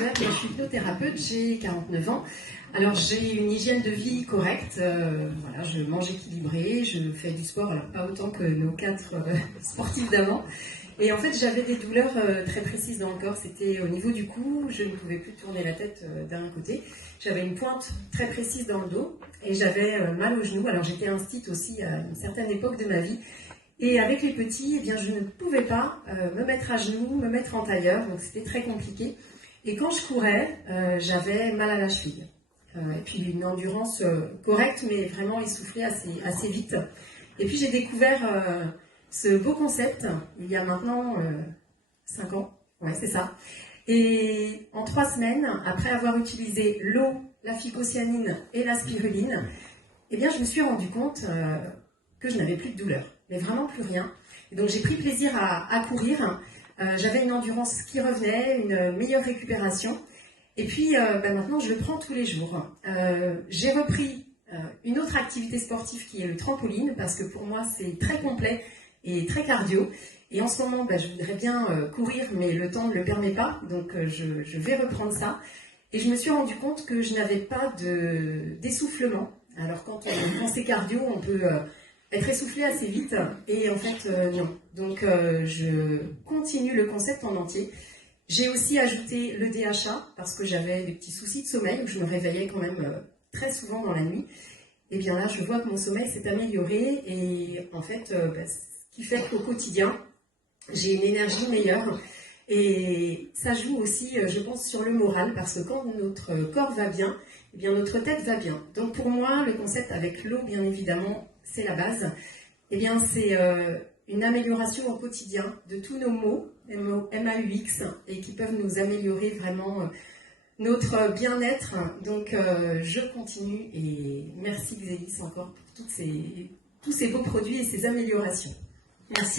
Aubert, je suis hypnothérapeute, j'ai 49 ans. Alors j'ai une hygiène de vie correcte, voilà, je mange équilibré, je fais du sport, alors pas autant que nos 4 sportifs d'avant. Et en fait j'avais des douleurs très précises dans le corps, c'était au niveau du cou, je ne pouvais plus tourner la tête d'un côté. J'avais une pointe très précise dans le dos et j'avais mal aux genoux. Alors j'étais instite aussi à une certaine époque de ma vie. Et avec les petits, eh bien, je ne pouvais pas me mettre à genoux, me mettre en tailleur, donc c'était très compliqué. Et quand je courais, j'avais mal à la cheville. Et puis une endurance correcte, mais vraiment essoufflée assez vite. Et puis j'ai découvert ce beau concept il y a maintenant 5 ans, ouais c'est ça. Et en 3 semaines, après avoir utilisé l'eau, la phycocyanine et la spiruline, eh bien je me suis rendu compte que je n'avais plus de douleur, mais vraiment plus rien. Et donc j'ai pris plaisir à courir. J'avais une endurance qui revenait, une meilleure récupération. Et puis maintenant, je le prends tous les jours. J'ai repris une autre activité sportive qui est le trampoline, parce que pour moi, c'est très complet et très cardio. Et en ce moment, je voudrais bien courir, mais le temps ne le permet pas. Donc je vais reprendre ça. Et je me suis rendu compte que je n'avais pas d'essoufflement. Alors quand c'est cardio, on peut être essoufflé assez vite. Et en fait, non. Donc je continue le concept en entier. J'ai aussi ajouté le DHA parce que j'avais des petits soucis de sommeil où je me réveillais quand même très souvent dans la nuit. Et bien là, je vois que mon sommeil s'est amélioré et en fait, ce qui fait qu'au quotidien, j'ai une énergie meilleure. Et ça joue aussi, je pense, sur le moral parce que quand notre corps va bien, eh bien notre tête va bien. Donc pour moi, le concept avec l'eau, bien évidemment, c'est la base. Eh bien, c'est une amélioration au quotidien de tous nos maux, MAUX, et qui peuvent nous améliorer vraiment notre bien-être. Donc, je continue et merci Xélis encore pour tous ces beaux produits et ces améliorations. Merci.